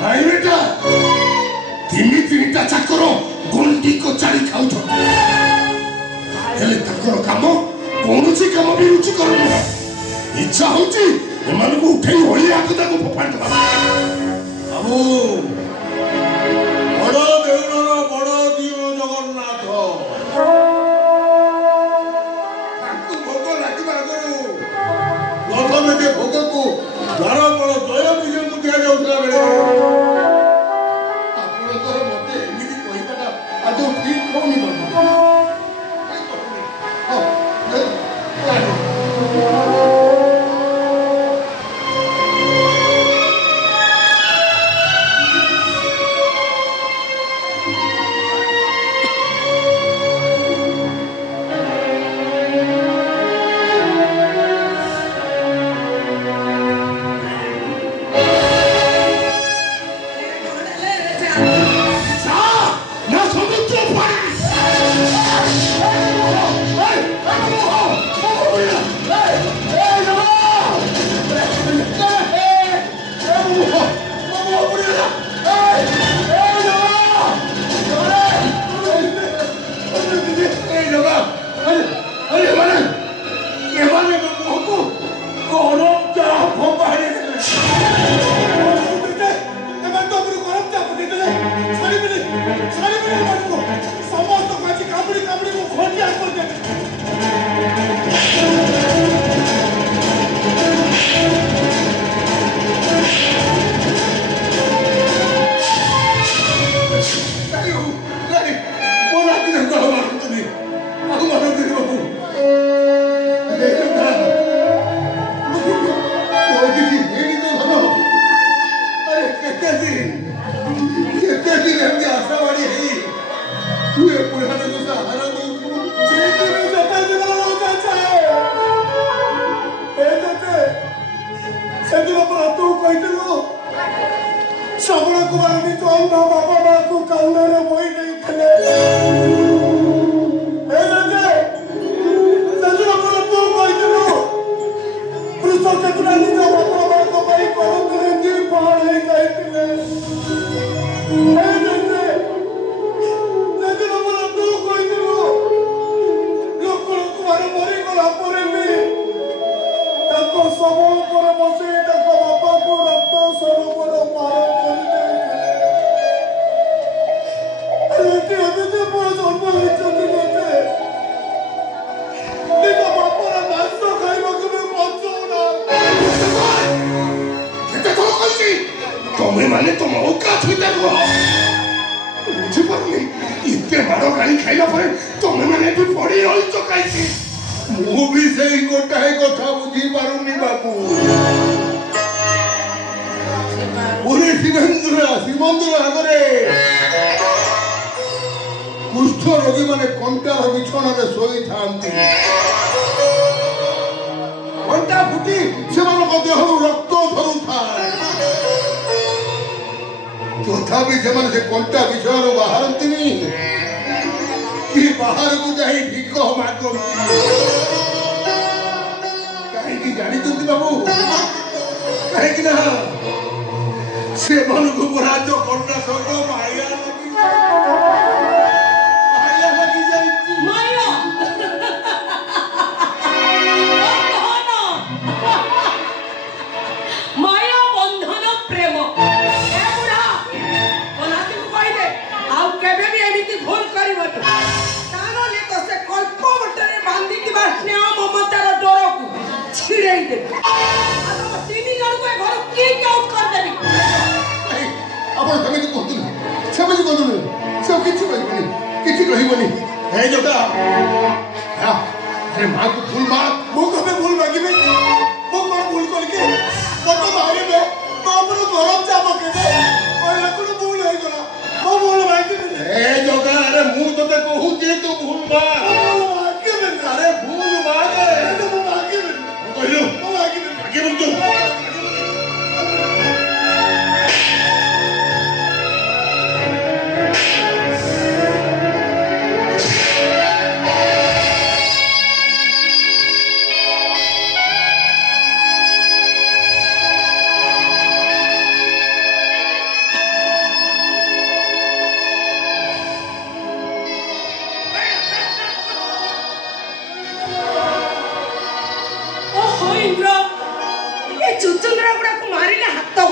ନାଇଁ ବେଟା ତିନି ତିନିଟା ଚାକର ଗଣ୍ଡି କଚାଡ଼ି ଖାଉଛନ୍ତି ହେଲେ ତାଙ୍କର କାମ କୌଣସି କାମ ବି ରୁଚି କରୁନି ଇଚ୍ଛା ହଉଛି ଏମାନଙ୍କୁ ଉଠେଇ ଅଳିଆ ତାକୁ ଫୋପାଡ଼ି ଦେବା ବାବୁ ବଡ଼ ଦେଉଳର ବଡ଼ ଦିଅ ଜଗନ୍ନାଥ ତାଙ୍କୁ ଭୋଗ ଲାଗିବା ଆଗରୁ ପ୍ରଥମେ ଯେ ଭୋଗକୁ ଦ୍ୱାରପାଳ ଜୟ ବିଜୟଙ୍କୁ ଦିଆଯାଉଥିଲା ବେଳେ ଆପଣଙ୍କର ମତେ ଏମିତି କହିବାଟା ଆଦୌ ଠିକ୍ ହଉନି ବାବୁ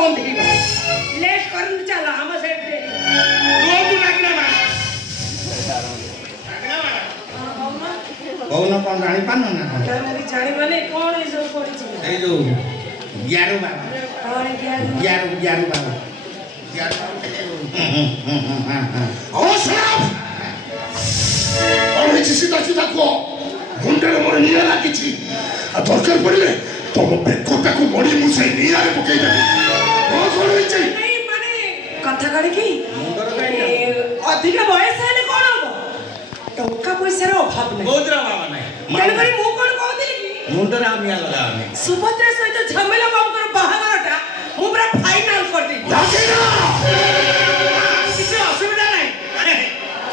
बंद ही लेट करन चला हम से तू लागना मार कौन कौन जानी पान ना मैं जानी माने कौन है जो करी ए जो ग्यारो बाबा हां ग्यारो बाबा অসরাব অনেক সিধা সিধা কো মুন্ডের মরে নিয়ে রাখিছি আর দরকার পড়লে তোম বেকটাকে মরি মুছাই নিয়ে আরে পকাই দেবে কোন হইছে नहीं माने कथा करे की अधिक बयस हेले कोन हो टंका पैसा रो अभाव नहीं गोदरा बाबा नहीं तेल करी मु कोन कहतिली की मुंडरा आमिया लगा हमें सुभद्रा सहित झमेला बाबू कर बाहागरटा मु पूरा फाइनल कर दी রাখি না কিছু অসুবিধা নাই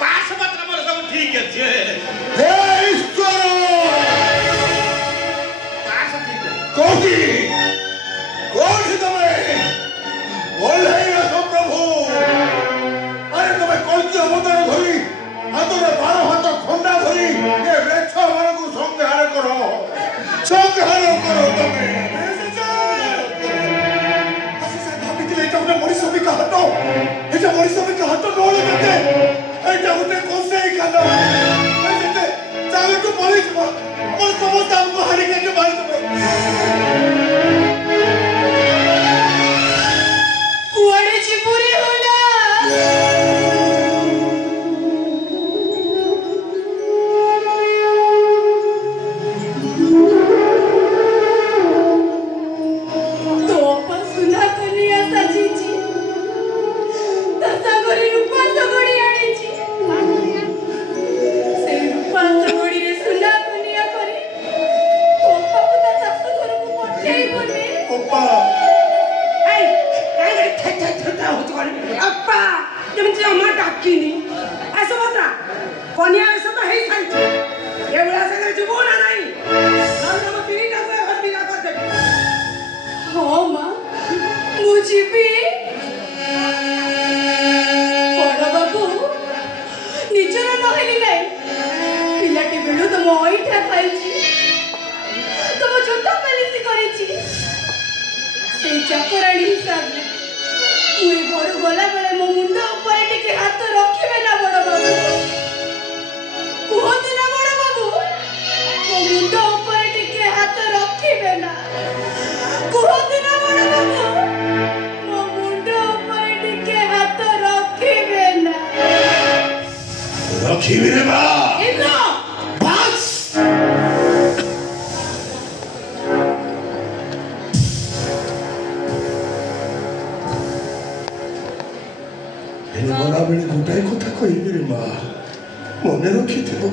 পাঁচ পত্র মোর সব ঠিক আছে হে ঈশ্বর পাঁচ ঠিক আছে কোকি কোকি তুমি বলে আসো প্রভু আরে তুমি কলকি অবতার ধরি হাতরে 12 হাত খন্ডা ধরি এ বৃক্ষ মানকু সংহার করো তুমি এটা মরিসবিকা হাত নলে মতে এটা উঠে কোসেই কানা এতে চালকু পুলিশ আমার সমস্ত আমকো হারি কেটে মার দেবে कुआड़े चिपुरी होला तो पर सुना कनिया साजीची तसा गरी रूपा सगडी आनीची से रूपा सगडी रे सुना कनिया करी तो पापा सासु घर को पठेई बोले ओप्पा आई काय ठठठठा होत कोणी अप्पा तुमची अम्मा टाकीनी असं होता कोणी असं तर हे सांगते एवढा सगळं जीवन नाही नंतर मग तिने टाकलं हल्ली का करते हो मा मुझी भी बड़ बाबू निजर नहेली नाही पिलाटी बेळू तो मोईठा खाईची तो मो जोता पालिसी करीची से चक्कराणी हिसाब रे मुई घर गला बेले मो मुंड ऊपर टिके हाथ रखिबे ना बड़ बाबू कुहत ना बड़ बाबू मो मुंड ऊपर टिके हाथ रखिबे ना कुहत ना बड़ बाबू मो मुंड ऊपर टिके हाथ रखिबे ना रखिबे रे बा इनो বাস গলা বেড়ে গোটাই কথা কইবি রে মা মনে রখিথিব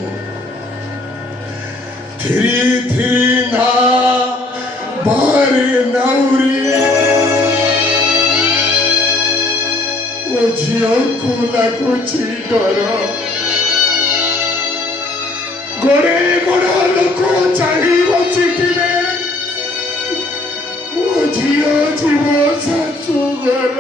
ধীরে ধীরে না বারে নাউরি ও ঝিଅକୁ ଲାଗୁଛି ଡର ଗୋଡେ ଗୋଡ ଲୋକ ଚାହିଁ ବସିଥିବେ ମୋ ଝିଅ ଯିବ ଶାଶୁଘର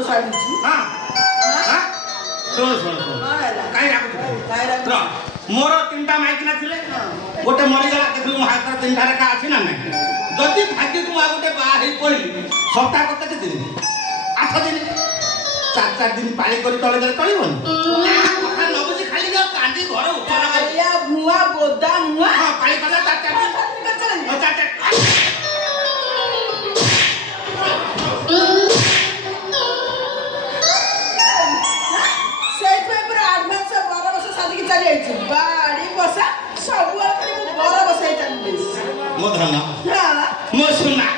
तो साइड छी हां हां सुन काई राखु मोर तीनटा माइकिना थिले गोटे मरिगला देखलु मो हाथ तीनटा रेखा अछि ना नहीं जदि भाग्य को आ गोटे बा हे पइली सप्ताह कते दिन 8 दिन 4 दिन पानी करी तळे तळे चलिबन कथा न बुझी खाली जा कांदी घर ऊपर या भुआ बोदा मुआ हां पानी कला 4 बाड़ी बसा सब बड़ा बसाई मो धन मो सुना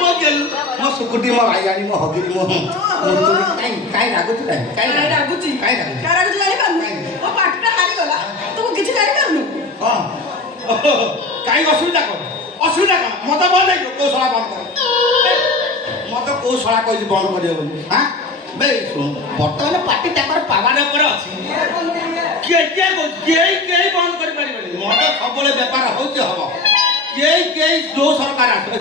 मो गेल मो सुकुटी मो भाई आनी मो हगिरी मो काई लागुची जानी पानु ओ पाटटा हारी गला तू किछि जानी पानु हां काई असुविधा कोन मत बंद है कौशला बंद कर मत कौशला कहि बंद करियो बोली हां बे सुन बर्तमान पार्टी ताकर पावर ऊपर अछि के बंद कर पारिबनी मत सबले व्यापार होते हबो के जो सरकार आसे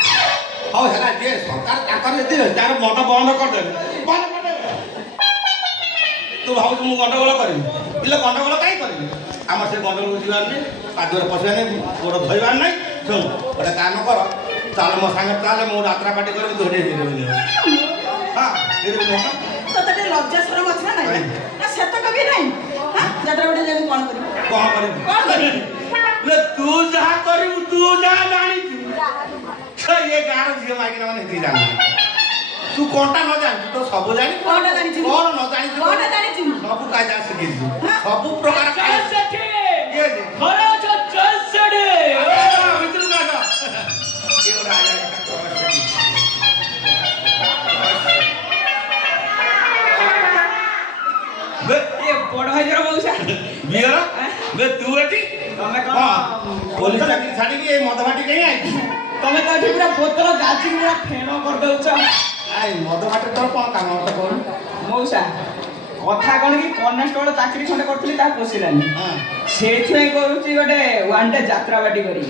हाउ हेला जे सरकार ताकर एते तार मत बंद कर दे तू भाव तुम गंडगोल करिबी इले गंडगोल काई करिबी हम से गंडगोल जीवार ने कादर पसने गोड़ धइबार नै सुन ओटा काम कर चाल मो संगे चाल मो यात्रा पार्टी कर धोडे देबनी हां देबनी तो तटे लज्जा शरम अछि ना नहीं ना सेतक भी नहीं हां यात्रा बटे जानी कोन करी ले तू जहा करू तू जहा जानी तू ये गार जियो माइकिना माने ती जानी तू कोनटा न जानी तो सब जानी कोनटा जानी छी कोन न जानी कोनटा जानी छी सब का जा सिखि सब प्रकार का ये जे खरा जो चल सडे मित्र का ये बड़ा आ जाए बे ये बड़ भाई जरा मौसा बियर बे तू एटी तमे हां पुलिस चाकरी छाडी के मदभाटी कहीं आई तमे तो एठी पूरा बोतल गाजी पूरा फेणो कर दउछ आई मदभाटी तोर कोन काम त कोन मौसा कथा कोन की कॉन्स्टेबल चाकरी खंडे करथली ता पोसिलानी हां सेथै करूची गोटे वन डे यात्रा बाटी करी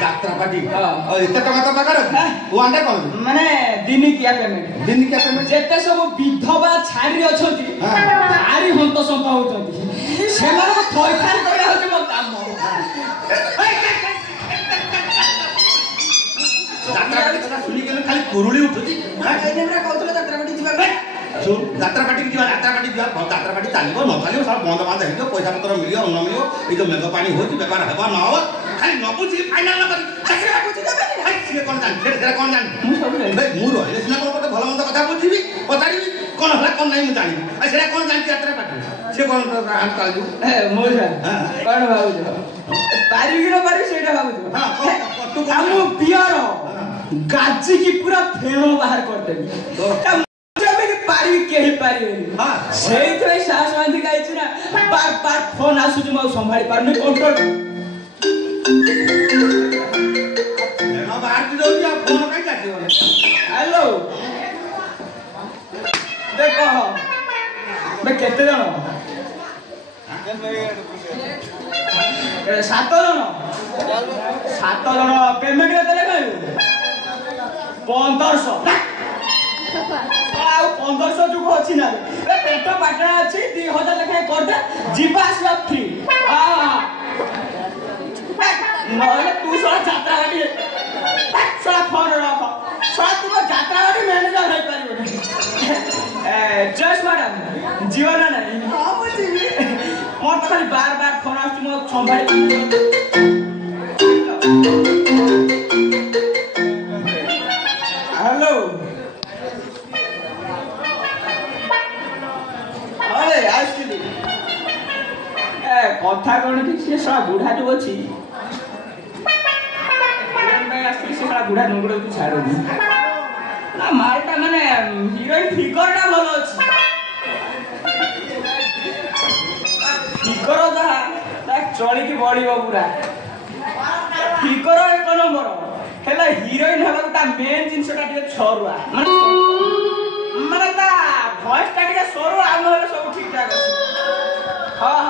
यात्रा पार्टी और इतना टका तो पगार वो अंडा कौन माने दिनिकिया पेमेंट जेते सब विधवा छाड़ी अछंती भारी हंत संत होचंती सेमान को थयथान करे होचे मो काम यात्रा पार्टी कथा सुनी के खाली कुरुली उठुची एनेरा कहतले यात्रा बटे जीवा सुन यात्रा पार्टी की यात्रा पार्टी चलिबो न चलिबो सब बंद बांध हेतो पैसा पत्र मिलियो न मिलियो ए जो मेघ पानी होची व्यापार हेबा न हो खाली न बुझी फाइनल न करी अच्छा बुझी देबे भाई से कोन जान से कोन जान मु सब भाई मु रहले सिना कोन पटे भलो मंद कथा बुझीबी पचारीबी कोन हला कोन नै मु जानि आ सेरा कोन जान यात्रा पार्टी से कोन हां कालू ए मोजा कोन भाऊ पारी कि न पारी सेटा भाऊ हां तू हमु पियर गाजी की पूरा फेणो बाहर कर देबी पारी केही पारी हां सेइथै सास बांधी गाइछ ना बार फोन आसुछ म संभाळी पारनी कंट्रोल ना बाहर की जाऊ या फोन काई जाती हो हेलो देखो मैं केते जण 7 जण पेमेंट केते लेखायु 1500 आउ 1500 जुग अछि ना ए पेट पाटना अछि 2000 लेखाय करदे जीवा आसवा फ्री हां नहले तू सला यात्रा गाडी सला फोन रख सला तू यात्रा गाडी मैनेजर होई परिबो ए जस्ट मैडम जीवन नाही हां बुझिबी मोर तो खाली बार फोन आछि म संभाळी हेलो अरे आस्किली ए कथा कोन कि से सला बुढा जो अछि मैं आस्किली से सला बुढा नंगड़ तू छाड़ो ना मारटा माने हीरोइन फिगरटा भलो अछि फिगर दा लाइक चली की बढिबो पूरा फिगर एक नंबर हेला हीरोइन हला ता मेन जिंसटा टे छरुआ माने ता भॉइस ता टे सरो आम हला सब ठीक ठाक अछि हां